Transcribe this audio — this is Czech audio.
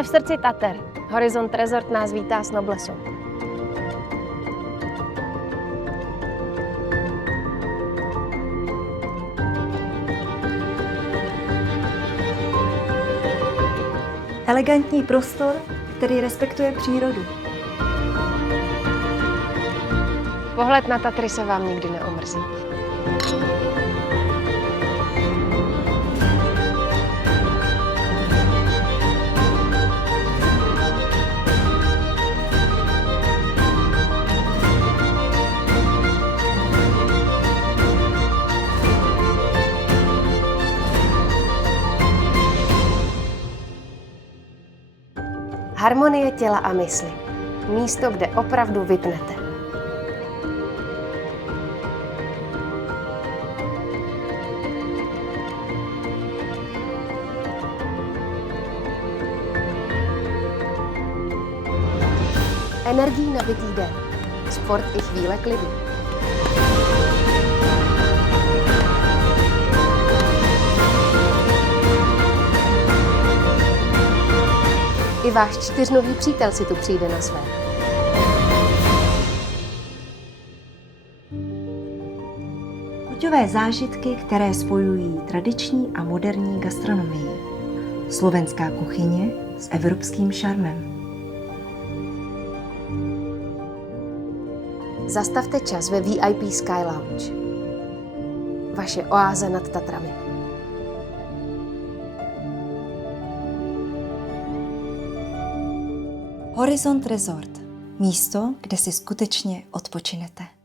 Jsme v srdci Tater. Horizont Resort nás vítá z Noblesu. Elegantní prostor, který respektuje přírodu. Pohled na Tatry se vám nikdy neomrzí. Harmonie těla a mysli. Místo, kde opravdu vypnete. Energií nabitý den. Sport i chvíle klidu. I váš čtyřnový přítel si tu přijde na své. Chuťové zážitky, které spojují tradiční a moderní gastronomii. Slovenská kuchyně s evropským šarmem. Zastavte čas ve VIP Sky Lounge. Vaše oáza nad Tatrami. Horizont Resort. Místo, kde si skutečně odpočinete.